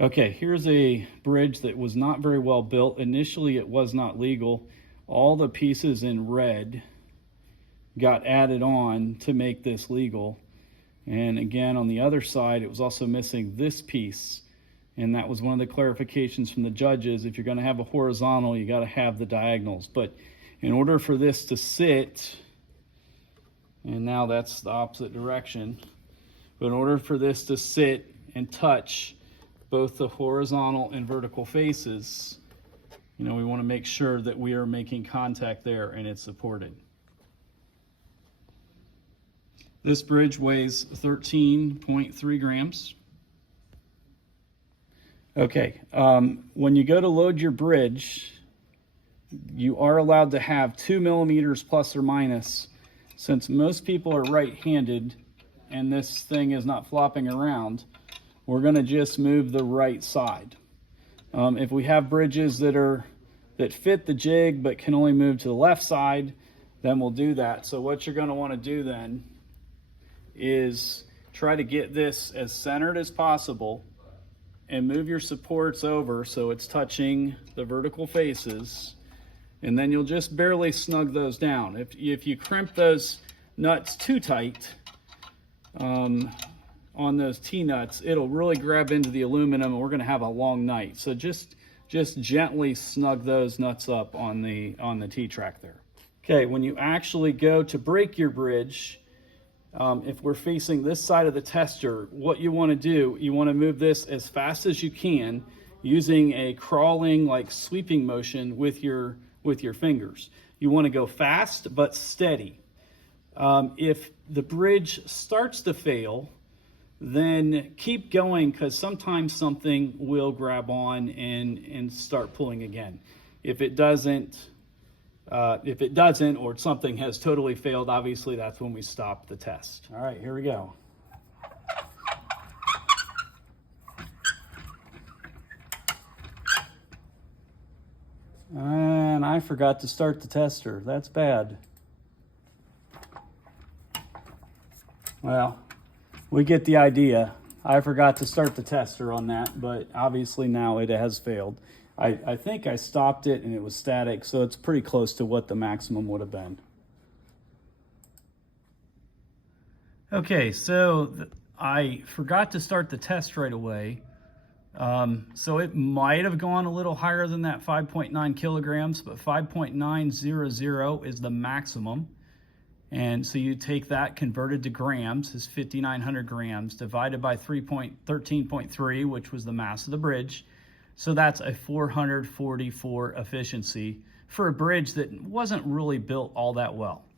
Okay, here's a bridge that was not very well built. Initially, it was not legal. All the pieces in red got added on to make this legal. And again, on the other side, it was also missing this piece. And that was one of the clarifications from the judges. If you're going to have a horizontal, you got to have the diagonals. But in order for this to sit, and now that's the opposite direction, but in order for this to sit and touch both the horizontal and vertical faces, we want to make sure that we are making contact there and it's supported. This bridge weighs 13.3 grams. Okay, when you go to load your bridge, you are allowed to have 2 millimeters plus or minus. Since most people are right-handed and this thing is not flopping around, we're going to just move the right side. If we have bridges that fit the jig but can only move to the left side, then we'll do that. So what you're going to want to do then is try to get this as centered as possible and move your supports over so it's touching the vertical faces, and then you'll just barely snug those down. If you crimp those nuts too tight on those T-nuts, it'll really grab into the aluminum and we're gonna have a long night. So just gently snug those nuts up on the T-track there. Okay, when you actually go to break your bridge, if we're facing this side of the tester, what you want to do, you want to move this as fast as you can using a crawling, like sweeping motion with your fingers. You want to go fast but steady. If the bridge starts to fail, then keep going, because sometimes something will grab on and start pulling again. If it doesn't, or something has totally failed, obviously that's when we stop the test. All right, here we go. And I forgot to start the tester. That's bad. Well, we get the idea. I forgot to start the tester on that, but obviously now it has failed. I think I stopped it and it was static, so it's pretty close to what the maximum would have been. Okay, so I forgot to start the test right away. So it might have gone a little higher than that 5.9 kilograms, but 5.900 is the maximum. And so you take that converted to grams, is 5,900 grams, divided by 13.3, which was the mass of the bridge. So that's a 444 efficiency for a bridge that wasn't really built all that well.